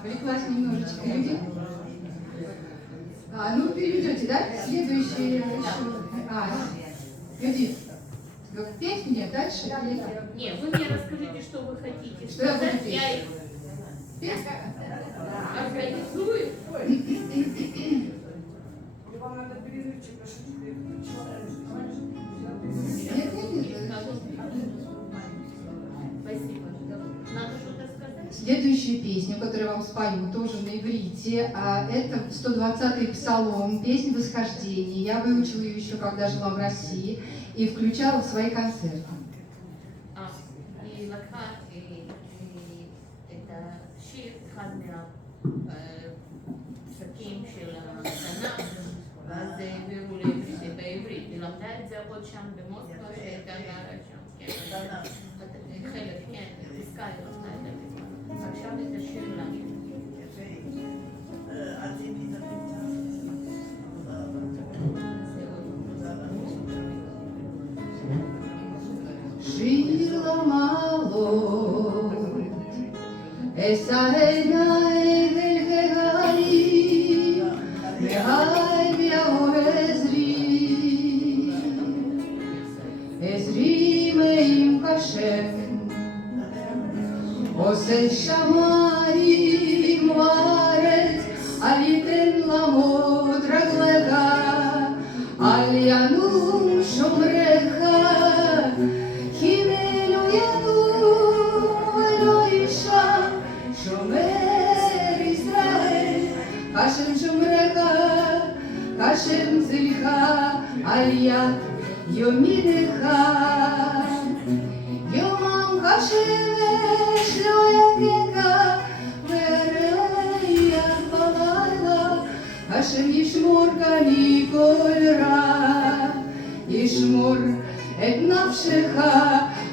отвлеклась немножечко. Люди? Ну, переведете, да? Следующий еще. Люди, петь мне дальше? Нет, вы мне расскажите, что вы хотите. Что я буду петь? Я их Петь? организую. Вам надо перерывчик, Нет. Спасибо. Надо что-то сказать? Следующую песню, которую я вам спою, тоже на иврите, это 120-й псалом, песня восхождения. Я выучила ее еще, когда жила в России, и включала в свои концерты. היא לקחה את השיר, אחד מהפסקים של התנ"ך, ואז העבירו לעברית, בעברית. היא למדה את זה עוד שם במוסקבה, שהייתה גרה שם. חלק, כן, פסקה היא למדה את זה. עכשיו את השיר לנו. שיר למעלות, אשא עיני אל ההרים, מאין יבוא עזרי, עזרי מעם השם, עושה שמיים וארץ, אל ייתן למות רגליך, אל ינום שומרך, כי אלו ינום ולא יישן, שומר ישראל, השם שומרך, השם צילך, על יד ימינך. יומם כשמש לא יככה, וירח בלילה, השם ישמורך מכל רע, ישמור את נפשך,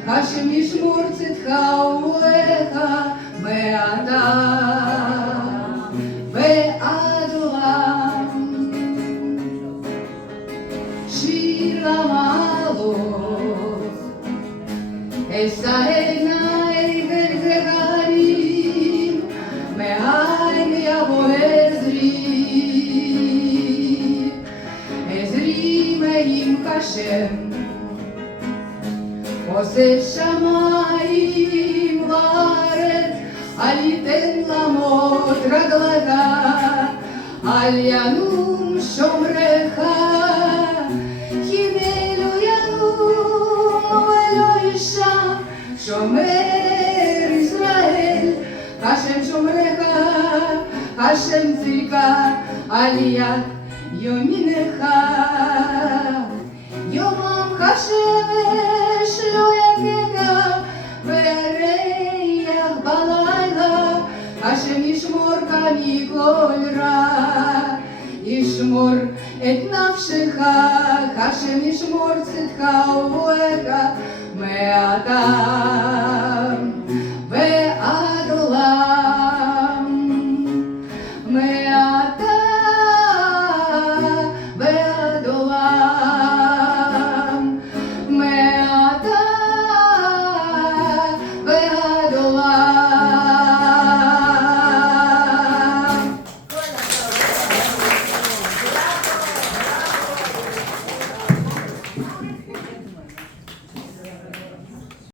השם ישמור צאתך ובואך, מעתה ועד עולם. שיר למעלות, אשא עיני אל ההרים, מאין יבוא עזרי, עזרי מעם השם, עושה שמיים וארץ, אל ייתן למות רגליך, אל ינום שומרך, כי אלו ינום ולא יישן, שומר ישראל, השם שומרך, השם צילך, על יד ימינך. יומם כשמש לא יככה, וירח בלילה, השם ישמורך מכל רע, ישמור את נפשך, השם ישמור צאתך ובואך, מעתה